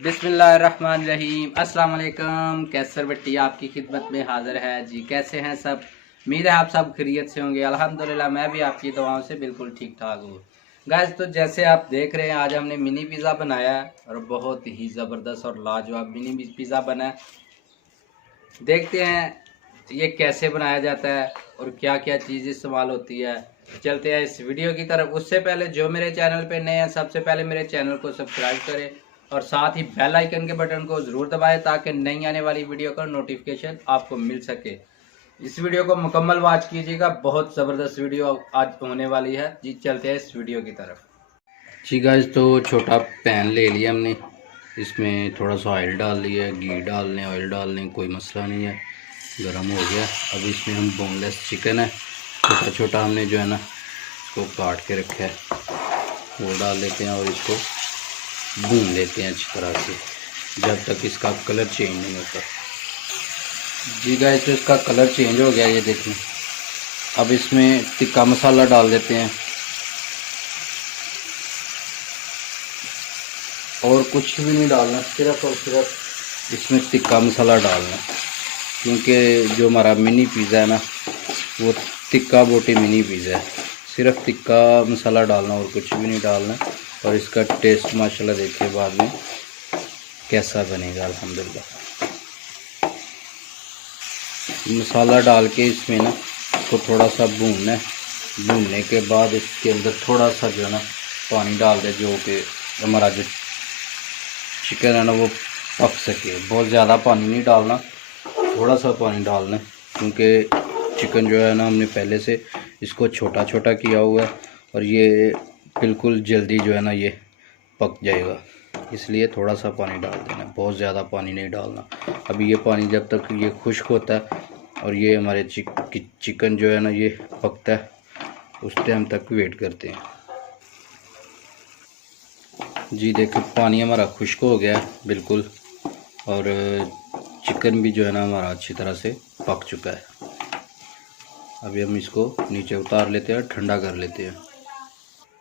बिस्मिल्लाहिर्रहमानिर्रहीम। अस्सलाम वालेकुम। कैसर भट्टी आपकी खिदमत में हाजिर है जी। कैसे हैं सब? उम्मीद है आप सब खैरियत से होंगे। अल्हम्दुलिल्लाह मैं भी आपकी दुआओं से बिल्कुल ठीक ठाक हूँ। गाइस तो जैसे आप देख रहे हैं आज हमने मिनी पिज़्ज़ा बनाया है और बहुत ही ज़बरदस्त और लाजवाब मिनी पिज़्ज़ा बना है। देखते हैं ये कैसे बनाया जाता है और क्या क्या चीज़ इस्तेमाल होती है। चलते हैं इस वीडियो की तरफ। उससे पहले जो मेरे चैनल पे नए हैं सबसे पहले मेरे चैनल को सब्सक्राइब करें और साथ ही बेल आइकन के बटन को ज़रूर दबाएं ताकि नई आने वाली वीडियो का नोटिफिकेशन आपको मिल सके। इस वीडियो को मुकम्मल वॉच कीजिएगा, बहुत ज़बरदस्त वीडियो आज होने वाली है जी। चलते हैं इस वीडियो की तरफ। जी गाइस तो छोटा पैन ले लिया हमने, इसमें थोड़ा सा ऑयल डाल लिया, घी डाल लें, ऑयल डाल लें, कोई मसला नहीं है। गरम हो गया। अब इसमें हम बोनलेस चिकन है छोटा छोटा हमने जो है ना इसको काट के रखा है वो डाल लेते हैं और इसको भून लेते हैं अच्छी तरह से जब तक इसका कलर चेंज नहीं होता। जी गाइस तो इसका कलर चेंज हो गया, ये देखें। अब इसमें टिक्का मसाला डाल देते हैं और कुछ भी नहीं डालना, सिर्फ और सिर्फ इसमें टिक्का मसाला डालना, क्योंकि जो हमारा मिनी पिज़्ज़ा है ना वो टिक्का बोटी मिनी पिज़्ज़ा है। सिर्फ टिक्का मसाला डालना और कुछ भी नहीं डालना और इसका टेस्ट माशाल्लाह देखिए बाद में कैसा बनेगा। अल्हम्दुलिल्लाह मसाला डाल के इसमें ना इसको थोड़ा सा भूनना है। भूनने के बाद इसके अंदर थोड़ा सा जो है ना पानी डाल दे, जो कि हमारा जो चिकन है ना वो पक सके। बहुत ज़्यादा पानी नहीं डालना, थोड़ा सा पानी डालना है, क्योंकि चिकन जो है ना हमने पहले से इसको छोटा छोटा किया हुआ है और ये बिल्कुल जल्दी जो है ना ये पक जाएगा, इसलिए थोड़ा सा पानी डाल देना, बहुत ज़्यादा पानी नहीं डालना। अभी ये पानी जब तक ये खुश्क होता है और ये हमारे चिकन जो है ना ये पकता है उस टाइम तक वेट करते हैं। जी देखिए पानी हमारा खुश्क हो गया है बिल्कुल और चिकन भी जो है ना हमारा अच्छी तरह से पक चुका है। अभी हम इसको नीचे उतार लेते हैं, ठंडा कर लेते हैं।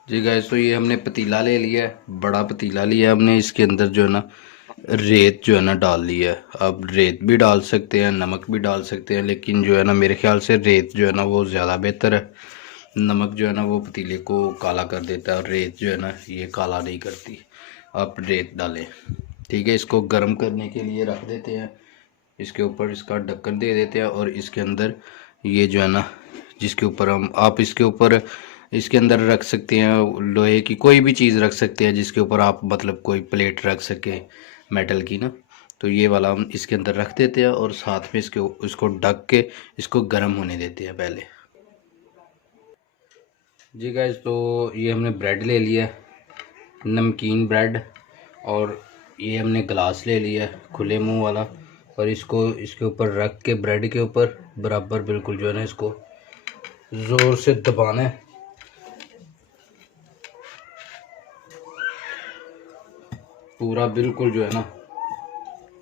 जी गाइस तो ये हमने पतीला ले लिया है, बड़ा पतीला लिया है हमने। इसके अंदर जो है ना रेत जो है ना डाल लिया है। अब रेत भी डाल सकते हैं, नमक भी डाल सकते हैं, लेकिन जो है ना मेरे ख्याल से रेत जो है ना वो ज़्यादा बेहतर है। नमक जो है ना वो पतीले को काला कर देता है और रेत जो है ना ये काला नहीं करती। आप रेत डालें, ठीक है। इसको गर्म करने के लिए रख देते हैं, इसके ऊपर इसका ढक्कन दे देते हैं और इसके अंदर ये जो है ना जिसके ऊपर हम आप इसके ऊपर इसके अंदर रख सकते हैं, लोहे की कोई भी चीज़ रख सकते हैं जिसके ऊपर आप मतलब कोई प्लेट रख सके मेटल की ना, तो ये वाला हम इसके अंदर रख देते हैं और साथ में इसको ढक के इसको गर्म होने देते हैं पहले। जी गाइस तो ये हमने ब्रेड ले लिया, नमकीन ब्रेड, और ये हमने गिलास ले लिया खुले मुंह वाला और इसको इसके ऊपर रख के ब्रेड के ऊपर बराबर बिल्कुल जो है ना इसको ज़ोर से दबाना है। पूरा बिल्कुल जो है ना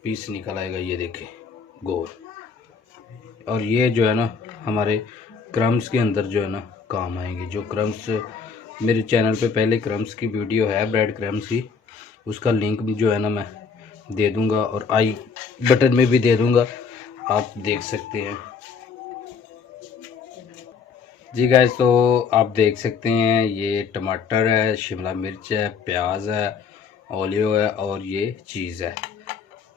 पीस निकल आएगा, ये देखें गोल। और ये जो है ना हमारे क्रम्स के अंदर जो है ना काम आएंगे। जो क्रम्स मेरे चैनल पे पहले क्रम्स की वीडियो है ब्रेड क्रम्स की, उसका लिंक भी जो है ना मैं दे दूंगा और आई बटन में भी दे दूंगा, आप देख सकते हैं। जी गाइस तो आप देख सकते हैं ये टमाटर है, शिमला मिर्च है, प्याज है, ओलियो है और ये चीज़ है।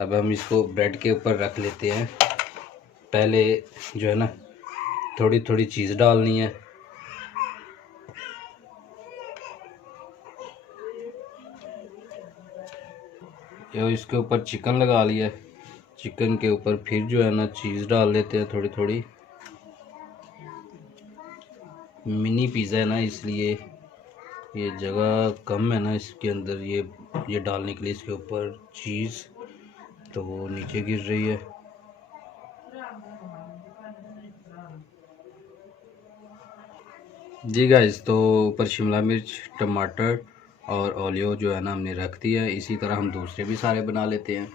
अब हम इसको ब्रेड के ऊपर रख लेते हैं। पहले जो है ना थोड़ी थोड़ी चीज़ डालनी है। ये इसके ऊपर चिकन लगा लिया, चिकन के ऊपर फिर जो है ना चीज़ डाल देते हैं थोड़ी थोड़ी। मिनी पिज़्ज़ा है ना इसलिए ये जगह कम है ना इसके अंदर, ये डालने के लिए इसके ऊपर चीज़, तो वो नीचे गिर रही है। जी गाइस तो ऊपर शिमला मिर्च, टमाटर और ओलियो जो है ना हमने रख दिया है। इसी तरह हम दूसरे भी सारे बना लेते हैं।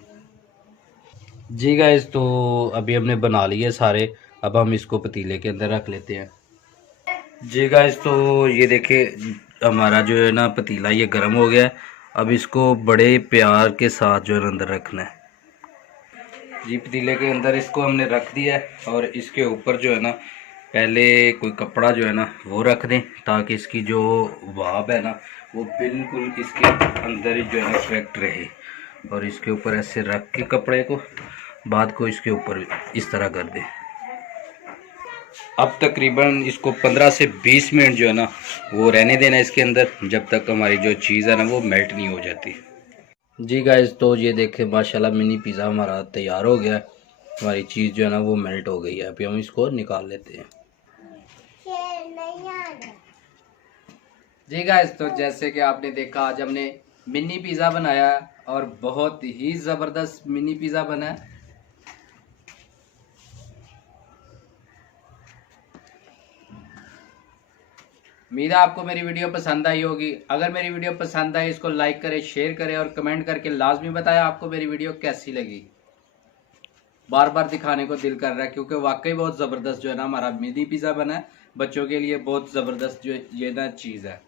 जी गाइस तो अभी हमने बना लिए सारे, अब हम इसको पतीले के अंदर रख लेते हैं। जी गाइस तो ये देखिए हमारा जो है ना पतीला ये गर्म हो गया है अब इसको बड़े प्यार के साथ जो है अंदर रखना है जी। पतीले के अंदर इसको हमने रख दिया है और इसके ऊपर जो है ना पहले कोई कपड़ा जो है ना वो रख दें, ताकि इसकी जो भाप है ना वो बिल्कुल इसके अंदर ही जो है ना करेक्ट रहे। और इसके ऊपर ऐसे रख के कपड़े को बाद को इसके ऊपर इस तरह कर दें। अब तकरीबन इसको 15 से 20 मिनट जो है ना वो रहने देना इसके अंदर, जब तक हमारी जो चीज़ है ना वो मेल्ट नहीं हो जाती जी। गाइस तो ये देखें माशाल्लाह मिनी पिज़्ज़ा हमारा तैयार हो गया। हमारी चीज़ जो है ना वो मेल्ट हो गई है। अभी हम इसको निकाल लेते हैं जी। गाइस तो जैसे कि आपने देखा आज हमने मिनी पिज़्ज़ा बनाया और बहुत ही ज़बरदस्त मिनी पिज़्ज़ा बना। उम्मीद है आपको मेरी वीडियो पसंद आई होगी। अगर मेरी वीडियो पसंद आई इसको लाइक करें, शेयर करें और कमेंट करके लाजमी बताएं आपको मेरी वीडियो कैसी लगी। बार बार दिखाने को दिल कर रहा है क्योंकि वाकई बहुत ज़बरदस्त जो है ना हमारा मिनी पिज़्ज़ा बना है। बच्चों के लिए बहुत ज़बरदस्त जो ये ना चीज़ है।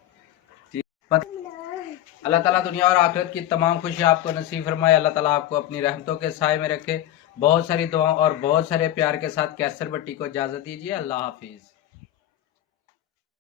अल्लाह ताला दुनिया और आखिरत की तमाम खुशी आपको नसीब फरमाए। अल्लाह ताला आपको अपनी रहमतों के साए में रखे। बहुत सारी दुआओं और बहुत सारे प्यार के साथ कैसर भट्टी को इजाज़त दीजिए। अल्लाह हाफिज़।